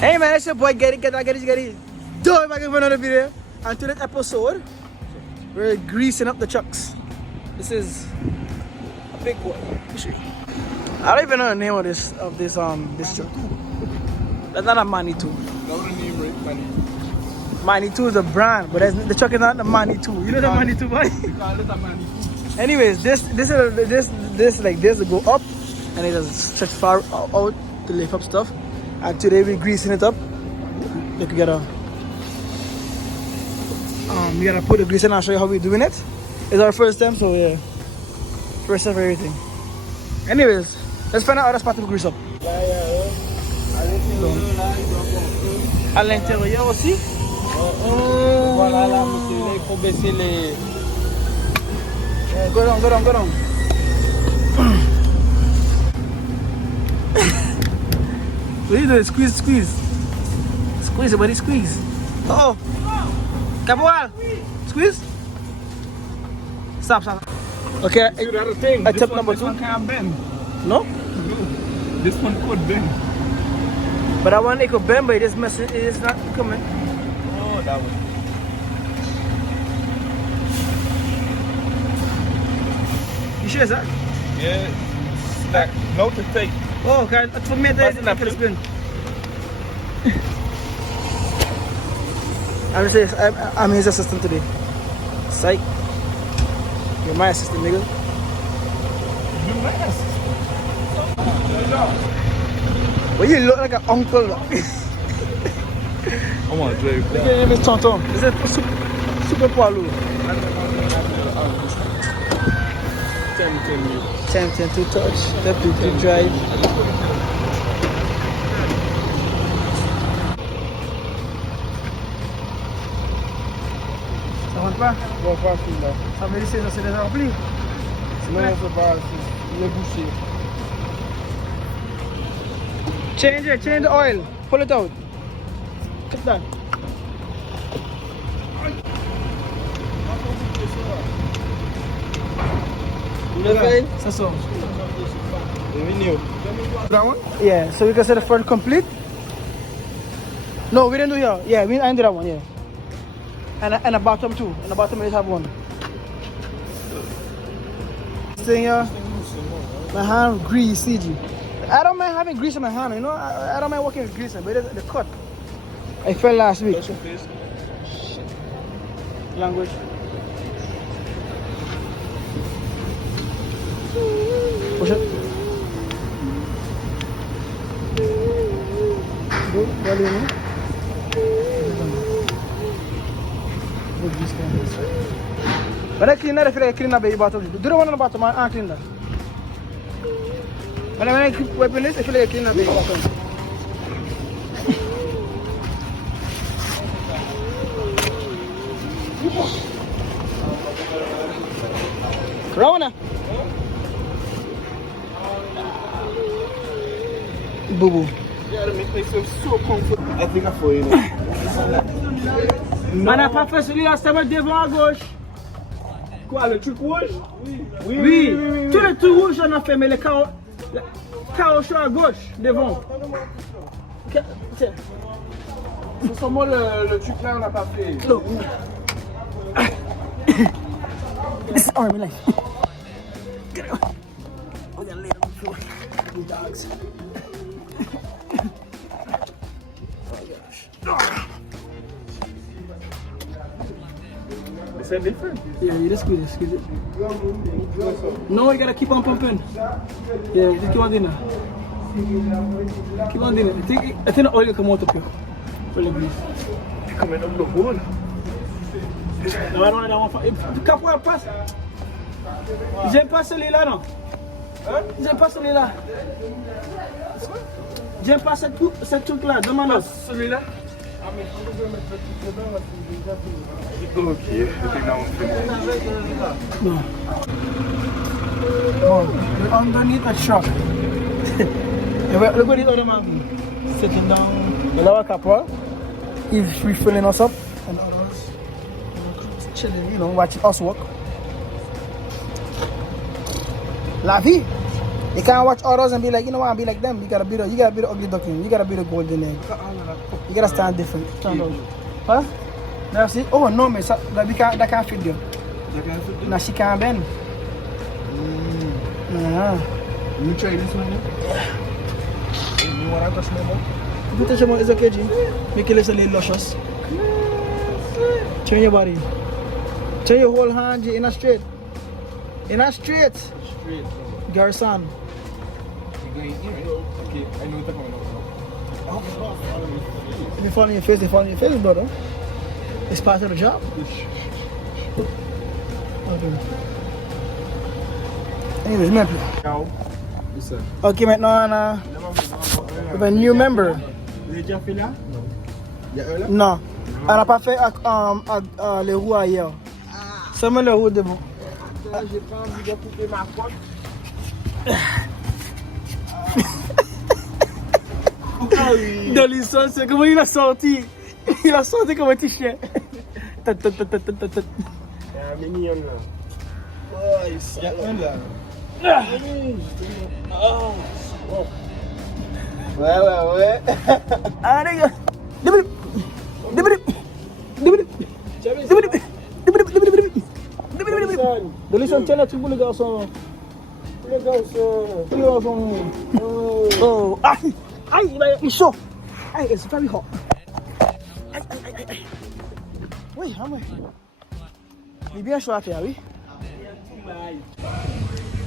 Hey man, it's your boy Get It. Don't back for another video. And today's episode, we're greasing up the trucks. This is a big boy. I don't even know the name of this truck. That's not a Manitou. No, the name right, Manitou. Manitou is a brand, but the truck is not the Manitou. You know the Manitou, boy? We call it a Manitou. Anyways, this like this will go up, and it just stretch far out to lift up stuff. And today we're greasing it up. Look, we gotta put the grease in and I'll show you how we're doing it. It's our first time, so yeah, first time for everything. Anyways, let's find out other spot to grease up. À l'intérieur aussi. Voilà là, monsieur, il faut baisser les... Go down. What are you doing? Squeeze. Squeeze, buddy, squeeze. Oh! Caporal! Squeeze? Stop. Okay, attempt number 2. This one can't bend. No? This one could bend. But I want it to bend, but it's messing, it's not coming. Oh, that one. You sure, sir? Yeah, stack. No to take. Oh, okay. For me, there's a spin. I'm his assistant today. Psych. You're my assistant, nigga. You're my assistant. Well, you look like an uncle. I want to drive. Look at him, Tonton. This is super poilu. 10 to touch, 30 to drive. Ça rentre pas? Bon, pas celui-là. Ça veut dire que c'est déjà rempli? Non, c'est pas, il est bouché. Change the oil. Pull it out. Cut that. That's all. That one? Yeah, so we can say the front complete. No, we didn't do here. Yeah, I didn't do that one, yeah. And the bottom too. And the bottom we just have one. This thing here, my hand greasy. I don't mind having grease on my hand, you know. I don't mind working with grease, but it's the cut. I fell last week. Language. Push it. Good, volume. But I clean that, I feel like I clean that baby bottom. Do the one on the bottom, I clean that. But when I keep wiping this, I feel like I clean that baby bottom. Rona. Boo boo. Yeah, that makes me feel so comfortable. I think I feel it. On n'a pas fait celui-là, c'était devant à gauche. Quoi, le truc rouge? Oui. Tous les trucs rouges, on a fait, mais les carreaux sont à gauche, devant. Tiens. C'est seulement le truc là, on n'a pas fait. Look. This is army life. Get out. We're gonna lay on the floor. These dogs. Is that different? Yeah, you just squeeze it. No, you gotta keep on pumping. Yeah, just keep on doing that. Keep on doing it. I think the oil will come out of here. For the grease. Coming up the hole. No, I don't want that one. Caporal, passe. J'aime pas celui-là, non? J'aime pas celui-là. J'aime pas cette truc-là. Demande-le. Celui-là? Ok, je think that one's No. Oh, we're underneath a truck. Look at the other man sitting down. The lower caporal. He's refilling us up. And others chilling, you know, watching us work. La vie. You can't watch others and be like, you know what, I'll be like them. You gotta be the ugly duckling. You gotta be the golden egg. You gotta stand different. Stand out. Huh? Now see? Oh no, man, so, that can't fit you. That can't fit you? Now she can't bend. You try this one? Yeah. You want to touch my mouth? If you touch your mouth, it's okay, G. Make it look a little luscious. Turn your body. Turn your whole hand, G, in a straight. In a straight. Straight. Garrison. You going in, right? Okay, I know what I'm going to do. If you fall on your face, they fall on your face, brother. It's part of the job. Okay. Anyways, me play. Okay, maintenant, we have a new member. Non. On n'a pas fait les roues ailleurs. Seulement les roues devant. J'ai pas envie de couper ma porte. Dans l'histoire, c'est comment il a sorti. Il a sorti comme un petit chien. C'est mignon là. Oh, il y a un là. Ouais. Ah, les gars. De l'histoire, tiens là, tu veux les garçons. Les garçons. Oh, aïe, il est chaud. Aïe, it's very hot. Aïe. Oui, ah ouais. Il est bien chaud à terre, oui.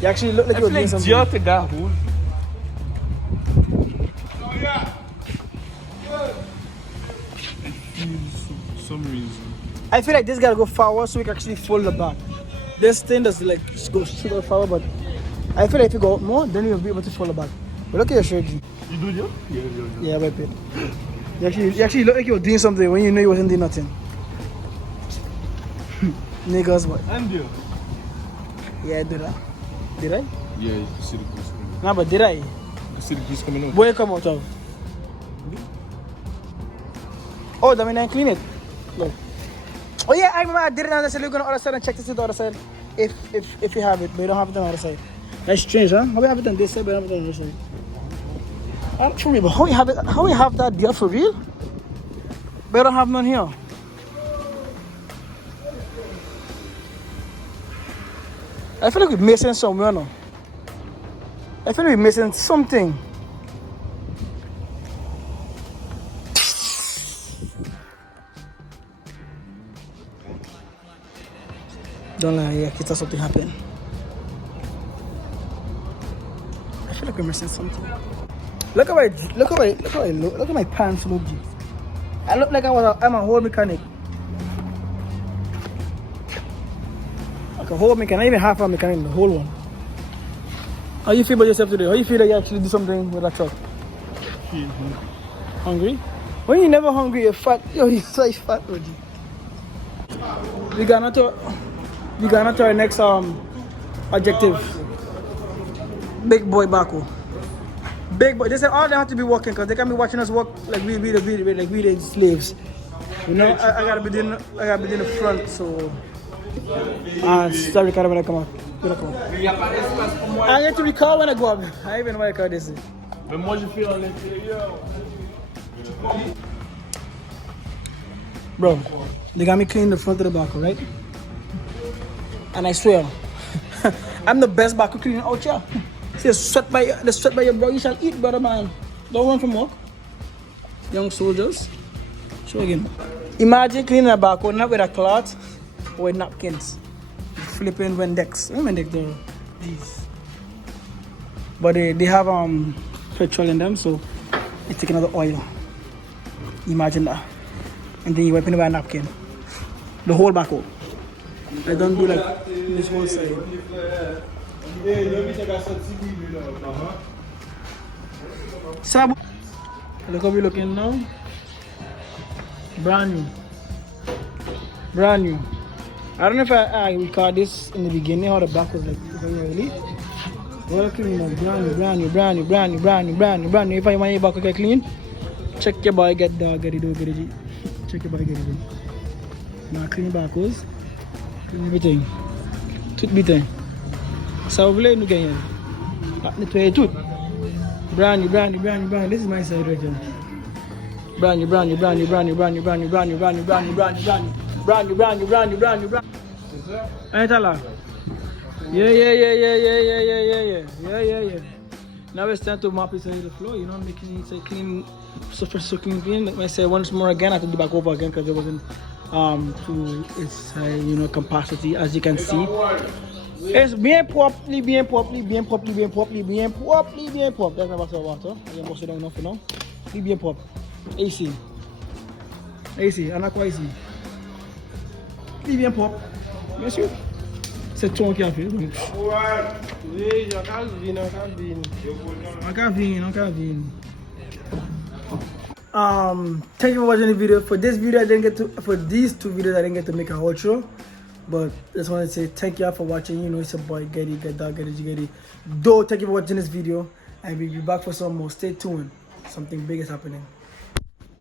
You actually look like you're doing something. Idiot, gars. For some reason. I feel like this gotta go forward so we can actually fold the back. This thing does like go straight forward, but I feel like if you go out more, then you'll be able to fold the back. But look at your shirt, G. You do it? Yeah, wait, Pete. You actually look like you were doing something when you know you wasn't doing nothing. Niggas, boy. And you? Yeah, I did that. Did I? Yeah, you see the grease coming out. Nah, but did I? You see the grease coming out. Where you come out of? Oh, that mean I clean it. Look. Oh yeah, I remember I did it on the side. We're gonna other side and check this to the other side. If you have it, but you don't have it on the other side. That's strange, huh? How we have it on this side, but you don't have it on the other side. I'm for real, but how we have that deal for real? But you don't have none here. I feel like we're missing somewhere now. I feel like we're missing something. Don't lie, yeah, kita something happen. I feel like we're missing something. Look at my pants look. I look like I'm a whole mechanic. Like a whole mechanic, not even half a mechanic, the whole one. How you feel about yourself today? How you feel like you actually do something with that truck? Hungry? When you're never hungry, you're fat. Yo, you're such fat, OG. We got to our next objective. Big boy Baku. Big boy. They said all they have to be working because they can be watching us work like we the slaves. You know, I gotta be in the front, so sorry, when I come out. I get to record when I go up. I even know what I call this. Mais moi je fais à l'intérieur. Bro, they got me clean the front of the back, right? And I swear, I'm the best back cleaner out here. See the sweat by your brow, you shall eat, brother man. Don't run from work. Young soldiers. Show again. Imagine cleaning a back not with a cloth or with napkins. Flipping Wendex. Wendex though. These. But they have petrol in them, so it's taking out the oil. Imagine that. And then you wipe it with a napkin. The whole back out. I don't do like this whole side. Sabu. Look how we looking now. Brand new. I don't know if I record this in the beginning how the back was like really. Well clean, man. Brand new. If I want your back to get clean, check your boy, get it. Check your boy, get it. Now clean back was. Clean everything. Tout bitin. Ça vous voulez nous gagner? Nettoyer tout. Brand new. This is my side right here. Brand new. Is that? Ain't that? Yeah. Now it's time to mop it on the floor, you know, making it clean, so clean. Like I said, once more again, I have to go back over again because it wasn't to its capacity, as you can see. It's bien propre. That's about the water. I am also down enough for now. Bien propre. AC, on a quoi ici? Bien propre. Bien sûr. C'est toi qui a fait. Oui, j'en cabine. On cabine. Thank you for watching the video. For this video, I didn't get to. For these two videos, I didn't get to make a outro. But just want to say thank you all for watching. You know, it's your boy Getty. Thank you for watching this video, and we'll be back for some more. Stay tuned. Something big is happening.